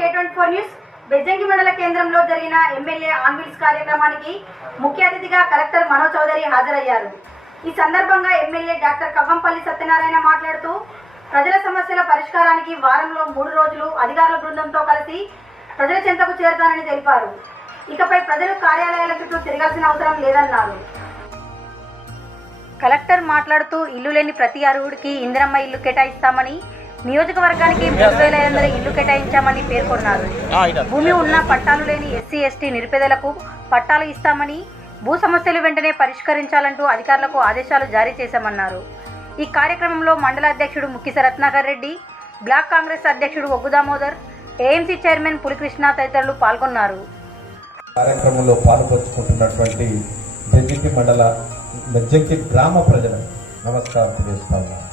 K24 news Bejjanki మండల కేంద్రంలో జరిగిన ఎమ్మెల్యే ఆన్ వీల్స్ కార్యక్రమానికి ముఖ్య అతిథిగా కలెక్టర్ మనోజ్ చౌదరి హాజరయ్యారు. ఈ సందర్భంగా ఎమ్మెల్యే డాక్టర్ కవ్వంపల్లి సత్యనారాయణ మాట్లాడుతూ ప్రజల సమస్యల పరిష్కారానికి వారంలో 3 రోజులు అధికారుల బృందంతో కలిసి ప్రజల చెంతకు చేరుతానని తెలిపారు. ఇకపై ప్రజలు కార్యాలయాల చుట్టూ తిరగాల్సిన అవసరం లేదన్నారు. కలెక్టర్ మాట్లాడుతూ ఇల్లు లేని ప్రతి అర్హుడికి ఇందిరమ్మ ఇల్లు కేటాయిస్తామని, నియోజకవర్గానికి 3500 ఇల్లు కేటాయించామని పేర్కొన్నారు. భూమి ఉన్న పట్టాలు లేని ఎస్సీ ఎస్టీ నిరుపేదలకు పట్టాలు ఇస్తామని, భూ సమస్యలు వెంటనే పరిష్కరించాలంటూ అధికారులకు ఆదేశాలు జారీ చేశామన్నారు. ఈ కార్యక్రమంలో మండల అధ్యక్షుడు ముక్కిస రత్నాకర్ రెడ్డి, బ్లాక్ కాంగ్రెస్ అధ్యక్షుడు ఒగ్గు దామోదర్, ఏఎంసీ చైర్మన్ పులికృష్ణ తదితరులు పాల్గొన్నారు. కార్యక్రమంలో పాల్పంచుకుంటున్నటువంటి బెజ్జంకి మండల బెజ్జంకి గ్రామ ప్రజలకు నమస్కారం తెలియజేస్తా ఉన్నాను.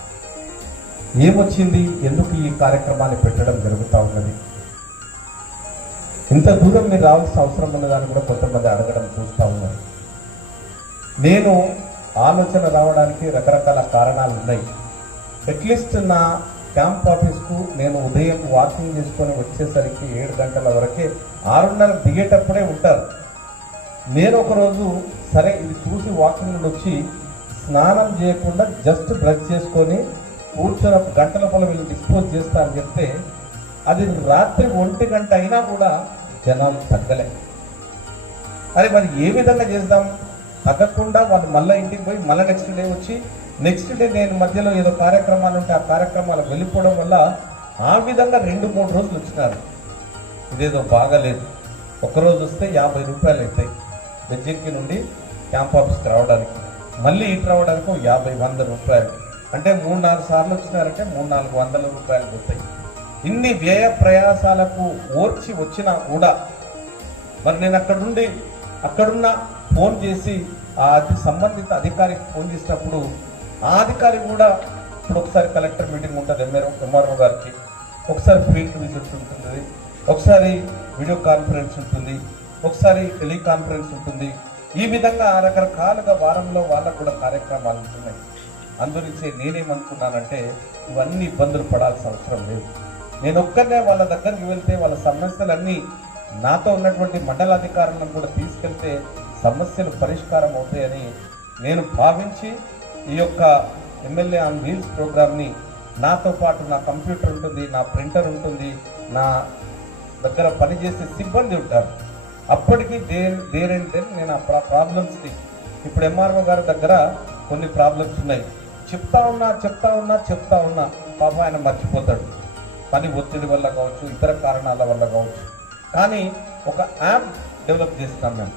ఏమొచ్చింది, ఎందుకు ఈ కార్యక్రమాన్ని పెట్టడం జరుగుతూ ఉన్నది, ఇంత దూరం మీరు రావాల్సిన అవసరం ఉన్నదాన్ని కూడా కొంతమంది అడగడం చూస్తూ ఉన్నారు. నేను ఆలోచన రావడానికి రకరకాల కారణాలు ఉన్నాయి. అట్లీస్ట్ నా క్యాంప్ ఆఫీస్కు నేను ఉదయం వాకింగ్ చేసుకొని వచ్చేసరికి 7 గంటల వరకే 6:30 దిగేటప్పుడే ఉంటారు. నేను ఒకరోజు సరే ఇది చూసి వాకింగ్ నుండి వచ్చి స్నానం చేయకుండా జస్ట్ బ్రష్ చేసుకొని కూర్చొని గంటల పొల వీళ్ళు డిస్పోజ్ చేస్తా అని చెప్తే అది రాత్రి 1 గంట అయినా కూడా జనాలు తగ్గలే. అరే మరి ఏ విధంగా చేద్దాం, తగ్గకుండా వాళ్ళు మళ్ళీ ఇంటికి పోయి మళ్ళీ నెక్స్ట్ డే వచ్చి నెక్స్ట్ డే నేను మధ్యలో ఏదో కార్యక్రమాలు ఉంటే ఆ కార్యక్రమాలు వెళ్ళిపోవడం వల్ల ఆ విధంగా 2-3 రోజులు వచ్చినారు. ఇదేదో బాగాలేదు. ఒకరోజు వస్తే 50 రూపాయలు అవుతాయి బెజ్జంకి నుండి క్యాంప్ ఆఫీస్కి రావడానికి, మళ్ళీ ఇటు రావడానికి 50-100 రూపాయలు, అంటే 3-4 సార్లు వచ్చినారంటే 300-400 రూపాయలు పోతాయి. ఇన్ని వ్యయ ప్రయాసాలకు ఓర్చి వచ్చినా కూడా మరి నేను అక్కడున్న ఫోన్ చేసి ఆ సంబంధిత అధికారికి ఫోన్ చేసినప్పుడు ఆ అధికారి కూడా ఇప్పుడు ఒకసారి కలెక్టర్ మీటింగ్ ఉంటుంది ఎంఆర్ఓ గారికి, ఒకసారి ఫీల్డ్ విజిట్ ఉంటుంది, ఒకసారి వీడియో కాన్ఫరెన్స్ ఉంటుంది, ఒకసారి టెలికాన్ఫరెన్స్ ఉంటుంది. ఈ విధంగా రకరకాలుగా వారంలో వాళ్ళకు కూడా కార్యక్రమాలు ఉంటున్నాయి. అందుగురించి నేనేమనుకున్నానంటే ఇవన్నీ ఇబ్బందులు పడాల్సిన అవసరం లేదు. నేను ఒక్కనే వాళ్ళ దగ్గరికి వెళ్తే వాళ్ళ సమస్యలన్నీ నాతో ఉన్నటువంటి మండలాధికారులను కూడా తీసుకెళ్తే సమస్యలు పరిష్కారం అవుతాయని నేను భావించి ఈ యొక్క ఎమ్మెల్యే ఆన్ వీల్స్ ప్రోగ్రామ్ని నాతో పాటు నా కంప్యూటర్ ఉంటుంది, నా ప్రింటర్ ఉంటుంది, నా దగ్గర పనిచేసే సిబ్బంది ఉంటారు. అప్పటికి దేరేంటే నేను ఆ ప్రాబ్లమ్స్ని ఇప్పుడు ఎంఆర్ఓ గారి దగ్గర కొన్ని ప్రాబ్లమ్స్ ఉన్నాయి, చెప్తా ఉన్నా పాప ఆయన మర్చిపోతాడు, పని ఒత్తిడి వల్ల కావచ్చు, ఇతర కారణాల వల్ల కావచ్చు. కానీ ఒక యాప్ డెవలప్ చేస్తున్నాం మేము,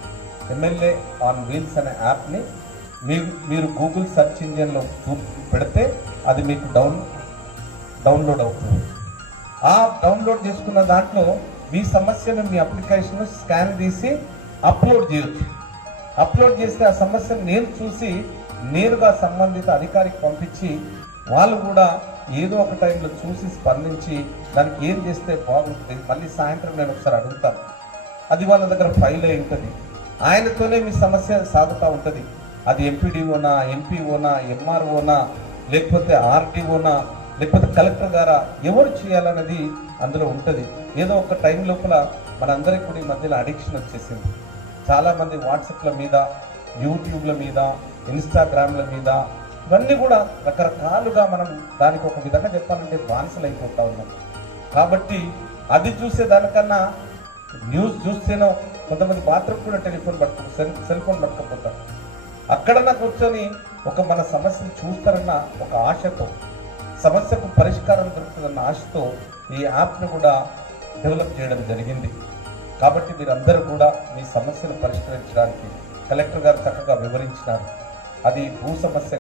ఎమ్మెల్యే ఆన్ వీల్స్ అనే యాప్ని మీరు గూగుల్ సెర్చ్ ఇంజిన్లో పెడితే అది మీకు డౌన్లోడ్ అవుతుంది. ఆ డౌన్లోడ్ చేసుకున్న దాంట్లో మీ సమస్యను మీ అప్లికేషన్ స్కాన్ తీసి అప్లోడ్ చేయొచ్చు. అప్లోడ్ చేస్తే ఆ సమస్యను నేను చూసి నేరుగా సంబంధిత అధికారికి పంపించి వాళ్ళు కూడా ఏదో ఒక టైంలో చూసి స్పందించి దానికి ఏం చేస్తే బాగుంటుంది, మళ్ళీ సాయంత్రం నేను ఒకసారి అడుగుతాను. అది వాళ్ళ దగ్గర ఫైల్ అయి ఉంటుంది, ఆయనతోనే మీ సమస్య సాగుతూ ఉంటుంది. అది ఎంపీడీఓనా, ఎంపీఓనా, ఎంఆర్ఓనా, లేకపోతే ఆర్టీఓనా, లేకపోతే కలెక్టర్ గారా, ఎవరు చేయాలనేది అందులో ఉంటుంది. ఏదో ఒక టైం లోపల మనందరికీ కూడా ఈ మధ్యలో అడిక్షన్ వచ్చేసింది. చాలామంది వాట్సాప్ల మీద, యూట్యూబ్ల మీద, ఇన్స్టాగ్రామ్ల మీద, ఇవన్నీ కూడా రకరకాలుగా మనం దానికి ఒక విధంగా చెప్పాలంటే బానిసలు అయిపోతూ ఉన్నాం. కాబట్టి అది చూసే దానికన్నా న్యూస్ చూస్తేనో కొంతమంది బాత్రూమ్ కూడా సెల్ ఫోన్ పట్టుకపోతారు. అక్కడన్నా కూర్చొని ఒక మన సమస్యను చూస్తారన్న ఒక ఆశతో, సమస్యకు పరిష్కారం దొరుకుతుందన్న ఆశతో ఈ యాప్ను కూడా డెవలప్ చేయడం జరిగింది. కాబట్టి మీరందరూ కూడా మీ సమస్యను పరిష్కరించడానికి కలెక్టర్ గారు చక్కగా వివరించినారు. అది భూ సమస్య